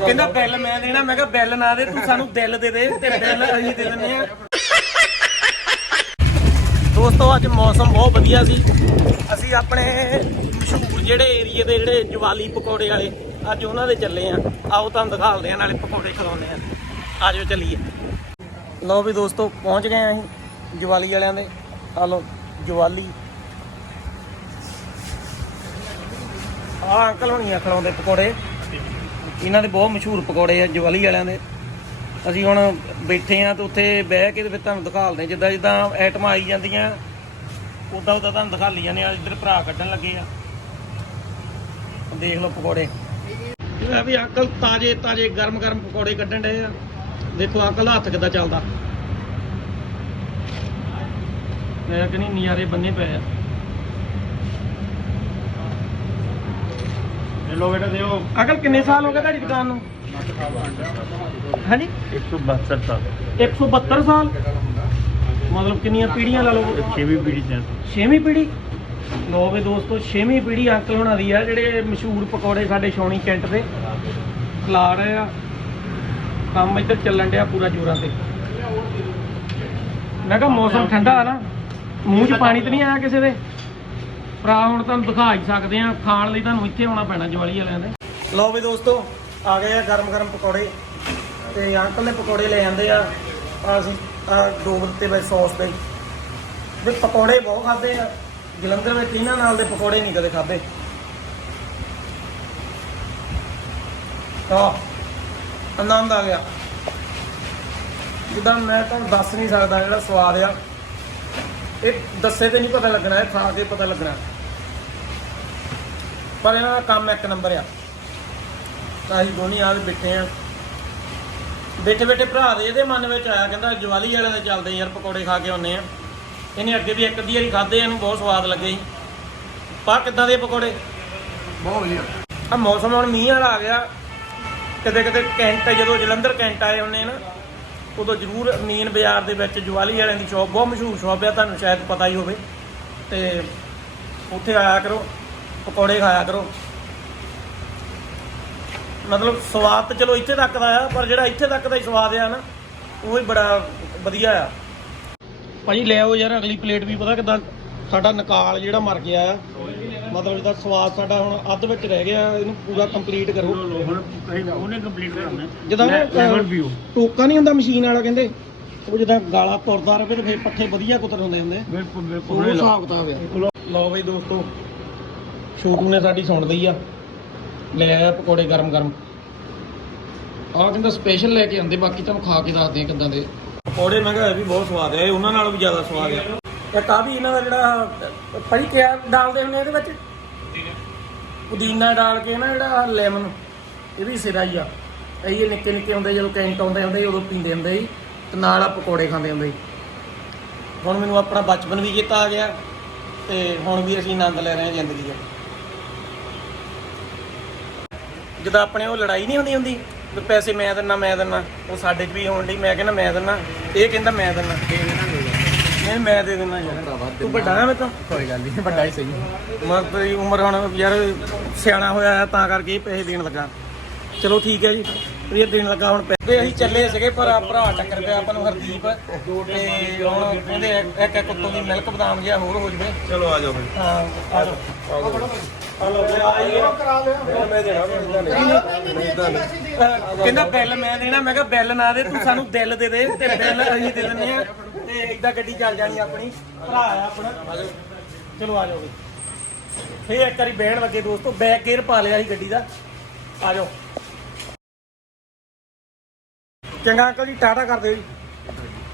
ਕਹਿੰਦਾ ਬਿੱਲ ਮੈਂ ਦੇਣਾ, ਮੈਂ ਕਿਹਾ ਬਿੱਲ ਨਾ ਦੇ, ਤੂੰ ਸਾਨੂੰ ਦਿਲ ਦੇ ਦੇ ਤੇ ਬਿੱਲ ਅਸੀਂ ਦੇ ਦਿੰਦੇ ਆ ਦੋਸਤੋ, ਅੱਜ ਮੌਸਮ ਬਹੁਤ ਵਧੀਆ ਸੀ। ਅਸੀਂ ਆਪਣੇ ਮਸ਼ਹੂਰ ਜਿਹੜੇ ਏਰੀਏ ਦੇ ਜਿਹੜੇ ਜਵਾਲੀ ਪਕੌੜੇ ਵਾਲੇ, ਅੱਜ ਉਹਨਾਂ ਦੇ ਚੱਲੇ ਆ ਆਓ ਤੁਹਾਨੂੰ ਦਿਖਾਉਂਦੇ ਆ ਨਾਲੇ ਪਕੌੜੇ ਖਿਲਾਉਂਦੇ ਆ ਆਜੋ ਚੱਲੀਏ। ਲਓ ਵੀ ਦੋਸਤੋ, ਪਹੁੰਚ ਗਏ ਆ ਅਸੀਂ ਜਵਾਲੀ ਵਾਲਿਆਂ ਦੇ। ਆ ਲਓ, ਜਵਾਲੀ। ਆ ਅੰਕਲ ਹੋਣੀਆਂ ਖਿਲਾਉਂਦੇ ਪਕੌੜੇ। ਇਹਨਾਂ ਦੇ ਬਹੁਤ ਮਸ਼ਹੂਰ ਪਕੌੜੇ ਆ, ਜਵਾਲੀ ਵਾਲਿਆਂ ਦੇ। ਅਸੀਂ ਹੁਣ ਬੈਠੇ ਆ ਤੇ ਉੱਥੇ ਬਹਿ ਕੇ ਤੇ ਫਿਰ ਤੁਹਾਨੂੰ ਦਿਖਾਲਦੇ ਜਿੱਦਾਂ ਜਿੱਦਾਂ ਆਈਟਮਾਂ ਆਈ ਜਾਂਦੀਆਂ, ਉਦਾਂ ਉਦਾਂ ਤੁਹਾਨੂੰ ਦਿਖਾਲੀ ਜਾਂਦੇ ਆ, ਇੱਧਰ ਭਰਾ ਕੱਢਣ ਲੱਗੇ ਆ। ਦੇਖ ਲਓ ਪਕੌੜੇ। ਇਹ ਵੀ ਅੰਕਲ ਤਾਜੇ ਤਾਜੇ ਗਰਮ ਗਰਮ ਪਕੌੜੇ ਕੱਢਣ ਡਏ ਆ। ਦੇਖੋ ਅੰਕਲ ਹੱਥ ਕਿੱਦਾਂ ਚੱਲਦਾ। ਮੈਂ ਕਹਿੰਦੀ ਨਜ਼ਾਰੇ ਬੰਨੇ ਪਏ ਆ। ਲੋ ਬੇਟਾ ਦਿਓ ਅੰਕਲ ਕਿੰਨੇ ਸਾਲ ਹੋ ਗਏ ਤੁਹਾਡੀ ਦੁਕਾਨ ਨੂੰ? ਹਾਂਜੀ। 172 ਸਾਲ। 172 ਸਾਲ? ਮਤਲਬ ਕਿੰਨੀਆਂ ਪੀੜ੍ਹੀਆਂ ਲਾ ਲਓ? ਛੇਵੀਂ ਪੀੜ੍ਹੀ ਚ ਛੇਵੀਂ ਪੀੜ੍ਹੀ? ਲੋ ਵੀ ਦੋਸਤੋ ਛੇਵੀਂ ਪੀੜ੍ਹੀ ਅੰਕਲ ਹੋਣਾ ਦੀ ਆ ਜਿਹੜੇ ਮਸ਼ਹੂਰ ਪਕੌੜੇ ਸਾਡੇ ਸ਼ੌਣੀ ਕੈਂਟ ਦੇ। ਖਿਲਾ ਰਹੇ ਆ। ਕੰਮ ਇੱਧਰ ਚੱਲਣ ਡਿਆ ਪੂਰਾ ਜੋਰਾਂ ਤੇ। ਮੈਂ ਕਿਹਾ ਮੌਸਮ ਠੰਡਾ ਆ ਨਾ। ਮੂੰਹ 'ਚ ਪਾਣੀ ਤਾਂ ਨਹੀਂ ਆਇਆ ਕਿਸੇ ਦੇ? ਭਰਾ, ਹੁਣ ਤੁਹਾਨੂੰ ਦਿਖਾ ਹੀ ਸਕਦੇ ਆ ਖਾਣ ਲਈ ਤੁਹਾਨੂੰ ਇੱਥੇ ਆਉਣਾ ਪੈਣਾ ਜਵਾਲੀ ਵਾਲਿਆਂ ਦੇ। ਲਓ ਵੀ ਦੋਸਤੋ, ਆ ਗਏ ਆ ਗਰਮ ਗਰਮ ਪਕੌੜੇ ਤੇ ਅੰਕਲ ਨੇ ਪਕੌੜੇ ਲੈ ਜਾਂਦੇ ਆ ਆਹ ਅਸੀਂ, ਆ ਡੋਬ ਦਿੱਤੇ ਬਈ ਸੌਸ ਤੇ ਵੀ ਪਕੌੜੇ ਬਹੁਤ ਖਾਦੇ ਆ, ਜਲੰਧਰ ਵਿੱਚ ਇਹਨਾਂ ਨਾਲ ਦੇ ਪਕੌੜੇ ਨਹੀਂ ਕਦੇ ਖਾਦੇ ਆ ਆਨੰਦ ਆ ਗਿਆ। ਜਿੱਦਾਂ ਮੈਂ ਤੁਹਾਨੂੰ ਦੱਸ ਨਹੀਂ ਸਕਦਾ ਜਿਹੜਾ ਸਵਾਦ ਆ ਇਹ ਦੱਸੇ ਤੇ ਨਹੀਂ ਪਤਾ ਲੱਗਣਾ ਇਹ ਖਾ ਕੇ ਪਤਾ ਲੱਗਣਾ। ਪਰ ਇਹਨਾਂ ਦਾ ਕੰਮ ਇੱਕ ਨੰਬਰ ਆ। ਤਾਂ ਅਸੀਂ ਦੋਨੀ ਆ ਬੈਠੇ ਆ। ਬੈਠੇ ਬੈਠੇ ਭਰਾ ਦੇ ਇਹਦੇ ਮਨ ਵਿੱਚ ਆਇਆ ਕਹਿੰਦਾ ਜਵਾਲੀ ਵਾਲਿਆਂ ਦੇ ਚੱਲਦੇ ਯਾਰ ਪਕੌੜੇ ਖਾ ਕੇ ਆਉਨੇ ਆ। ਇਹਨੇ ਅੱਗੇ ਵੀ ਇੱਕ ਅੱਧੀ ਵਾਰੀ ਖਾਦੇ ਇਹਨੂੰ ਬਹੁਤ ਸਵਾਦ ਲੱਗੇ ਸੀ। ਪਾ ਕਿੱਦਾਂ ਦੇ ਪਕੌੜੇ? ਬਹੁਤ ਵਧੀਆ। ਆ ਮੌਸਮ ਹੁਣ ਮੀਂਹ ਵਾਲਾ ਆ ਗਿਆ। ਕਿਤੇ ਕਿਤੇ ਕੈਂਟ ਜਦੋਂ ਜਲੰਧਰ ਕੈਂਟ ਆਏ ਹੁੰਨੇ ਨਾ ਉਦੋਂ ਜ਼ਰੂਰ ਮੇਨ ਬਾਜ਼ਾਰ ਦੇ ਵਿੱਚ ਜਵਾਲੀ ਵਾਲਿਆਂ ਦੀ ਸ਼ਾਪ ਬਹੁਤ ਮਸ਼ਹੂਰ ਸ਼ਾਪ ਆ, ਤੁਹਾਨੂੰ ਸ਼ਾਇਦ ਪਤਾ ਹੀ ਹੋਵੇ। ਤੇ ਉੱਥੇ ਆਇਆ ਕਰੋ, ਪਕੌੜੇ ਖਾਇਆ ਕਰੋ। ਮਤਲਬ ਸਵਾਦ ਤਾਂ ਚਲੋ ਇੱਥੇ ਤੱਕ ਦਾ ਆ, ਪਰ ਜਿਹੜਾ ਇੱਥੇ ਤੱਕ ਦਾ ਹੀ ਸਵਾਦ ਆ ਨਾ, ਉਹ ਹੀ ਬੜਾ ਵਧੀਆ ਆ। ਭਾਜੀ, ਲੈ ਆਓ ਯਾਰ, ਅਗਲੀ ਪਲੇਟ ਵੀ ਪਤਾ ਕਿਦਾਂ, ਸਾਡਾ ਨਕਾਲ ਜਿਹੜਾ ਮਰ ਗਿਆ ਆ। ਮਤਲਬ ਜਿਹਦਾ ਸਵਾਦ ਸਾਡਾ ਹੁਣ ਅੱਧ ਵਿੱਚ ਰਹਿ ਗਿਆ ਇਹਨੂੰ ਪੂਰਾ ਕੰਪਲੀਟ ਕਰੋ। ਹੁਣ ਕਹੀਂ ਉਹਨੇ ਕੰਪਲੀਟ ਕਰਨਾ ਜਦੋਂ ਨਾ, ਲੈਮਨ ਵੀਓ ਟੋਕਾ ਨਹੀਂ ਹੁੰਦਾ ਮਸ਼ੀਨ ਵਾਲਾ ਕਹਿੰਦੇ? ਉਹ ਜਿੱਦਾਂ ਗਾਲਾ ਤੁਰਦਾ ਰਹੇ ਤੇ ਫਿਰ ਪੱਠੇ ਵਧੀਆ ਕੁਤਰ ਹੁੰਦੇ ਹੁੰਦੇ। ਬਿਲਕੁਲ ਉਹ ਬਿਲਕੁਲ ਹਿਸਾਬ ਕਿਤਾਬ ਆ। ਲਓ ਬਈ ਦੋਸਤੋ ਛੋਟੂ ਨੇ ਸਾਡੀ ਸੁਣ ਲਈ ਆ। ਲੈ ਆਇਆ ਪਕੌੜੇ ਗਰਮ ਗਰਮ। ਆਹ ਕਹਿੰਦਾ ਸਪੈਸ਼ਲ ਲੈ ਕੇ ਆਂਦੇ ਬਾਕੀ ਤੁਹਾਨੂੰ ਖਾ ਕੇ ਦੱਸਦੇ ਆ ਕਿਦਾਂ ਦੇ। ਪਕੌੜੇ ਮੈਂ ਕਿਹਾ ਇਹ ਵੀ ਬਹੁਤ ਸਵਾਦ ਆ ਇਹ ਉਹਨਾਂ ਨਾਲੋਂ ਵੀ ਜ਼ਿਆਦਾ ਸਵਾਦ ਆ। ਇੱਕ ਆ ਵੀ ਇਹਨਾਂ ਦਾ ਜਿਹੜਾ ਪੜੀ ਕਿਆ ਡਾਲਦੇ ਹੁੰਦੇ ਇਹਦੇ ਵਿੱਚ? ਪੁਦੀਨਾ। ਡਾਲ ਕੇ ਨਾ ਜਿਹੜਾ ਲੈਮਨ ਇਹ ਵੀ ਸਿਰਾ ਹੀ ਆ। ਇਹ ਨਿੱਕੇ ਨਿੱਕੇ ਹੁੰਦੇ ਜਦੋਂ ਕੈਂਟ ਆਉਂਦੇ ਹੁੰਦੇ ਉਦੋਂ ਪੀਂਦੇ ਹੁੰਦੇ ਸੀ ਤੇ ਨਾਲ ਆ ਪਕੌੜੇ ਖਾਂਦੇ ਹੁੰਦੇ ਸੀ। ਹੁਣ ਮੈਨੂੰ ਆਪਣਾ ਬਚਪਨ ਵੀ ਕੀਤਾ ਆ ਗਿਆ ਤੇ ਹੁਣ ਵੀ ਅਸੀਂ ਆਨੰਦ ਲੈ ਰਹੇ ਹਾਂ ਜ਼ਿੰਦਗੀ ਦਾ। ਜਦੋਂ ਆਪਣੇ ਉਹ ਲੜਾਈ ਨਹੀਂ ਹੁੰਦੀ ਹੁੰਦੀ ਪੈਸੇ ਮੈਂ ਦਿੰਨਾ ਮੈਂ ਦਿੰਨਾ ਉਹ ਸਾਡੇ 'ਚ ਵੀ ਹੋਣ ਡਈ ਮੈਂ ਕਹਿੰਦਾ ਮੈਂ ਦਿੰਨਾ ਇਹ ਕਹਿੰਦਾ ਮੈਂ ਦਿੰਨਾ। ਨਹੀਂ ਮੈਂ ਦੇ ਦਿੰਨਾ ਯਾਰ। ਤੂੰ ਵੱਡਾ ਹੈ ਮੈਂ ਤਾਂ। ਕੋਈ ਗੱਲ ਨਹੀਂ। ਵੱਡਾ ਹੀ ਸਹੀ। ਮੈਂ ਤੇਰੀ ਉਮਰ ਹੁਣ ਯਾਰ ਸਿਆਣਾ ਹੋਇਆ ਤਾਂ ਕਰਕੇ ਪੈਸੇ ਦੇਣ ਲੱਗਾ। ਚਲੋ ਠੀਕ ਹੈ ਜੀ। ਇਹ ਦੇਣ ਲੱਗਾ ਹੁਣ ਪੈਸੇ ਅਸੀਂ ਚੱਲੇ ਸੀਗੇ ਪਰ ਆ ਭਰਾ ਟੱਕਰ ਪਿਆ ਆਪਾਂ ਨੂੰ ਹਰਦੀਪ ਤੇ ਹੁਣ ਕਹਿੰਦੇ ਇੱਕ ਇੱਕ ਉੱਤੋਂ ਦੀ ਮਿਲਕ ਬਦਾਮ ਜਿਹਾ ਹੋਰ ਹੋ ਜਵੇ। ਚਲੋ ਆ ਜਾਓ ਫਿਰ। ਹਾਂ ਆ ਜਾਓ। ਆ ਲਓ ਲੈ ਆਈਏ ਮੈਂ ਦੇਣਾ ਕਹਿੰਦਾ ਬਿੱਲ ਮੈਂ ਦੇਣਾ ਮੈਂ ਕਿਹਾ ਬਿੱਲ ਨਾ ਦੇ ਤੂੰ ਸਾਨੂੰ ਦਿਲ ਦੇ ਦੇ ਤੇ ਬਿੱਲ ਅਸੀਂ ਦੇ ਦਿੰਦੇ ਆ ਤੇ ਇਦਾਂ ਗੱਡੀ ਚੱਲ ਜਾਣੀ ਆਪਣੀ ਭਰਾ ਆ ਆਪਣਾ। ਚਲੋ ਆ ਜਾਓ ਫੇਰ ਇੱਕ ਵਾਰੀ ਬਹਿਣ ਲੱਗੇ ਦੋਸਤੋ ਬੈਕ ਗੇਅਰ ਪਾ ਲਿਆ ਸੀ ਗੱਡੀ ਦਾ। ਆ ਜਾਓ। ਚੰਗਾ ਅੰਕਲ ਜੀ, ਟਾਟਾ ਕਰ ਦਿਓ ਜੀ।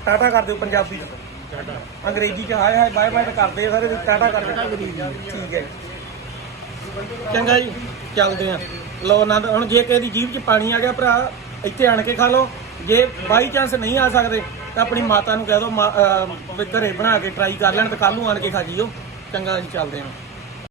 ਟਾਟਾ ਕਰ ਦਿਓ ਪੰਜਾਬੀ। ਚ ਅੰਗਰੇਜ਼ੀ ਚ ਹਾਏ ਹਾਏ, ਬਾਏ ਬਾਏ ਤਾਂ ਕਰਦੇ ਆ ਸਾਰੇ, ਟਾਟਾ ਕਰ ਦਿਓ। ਠੀਕ ਹੈ ਚੰਗਾ ਜੀ, ਚੱਲਦੇ ਆ। ਲੋ ਆਨੰਦ ਹੁਣ ਜੇ ਕਿਸੇ ਦੀ ਜੀਭ 'ਚ ਪਾਣੀ ਆ ਗਿਆ, ਭਰਾ, ਇੱਥੇ ਆਣ ਕੇ ਖਾ ਲਓ। ਜੇ ਬਾਈ ਚਾਂਸ ਨਹੀਂ ਆ ਸਕਦੇ, ਤਾਂ ਆਪਣੀ ਮਾਤਾ ਨੂੰ ਕਹਿ ਦਿਓ ਘਰੇ ਬਣਾ ਕੇ ਟਰਾਈ ਕਰ ਲੈਣ ਤੇ ਕੱਲ ਨੂੰ ਆਣ ਕੇ ਖਾ ਜੀਓ। ਚੰਗਾ ਜੀ, ਚੱਲਦੇ ਆ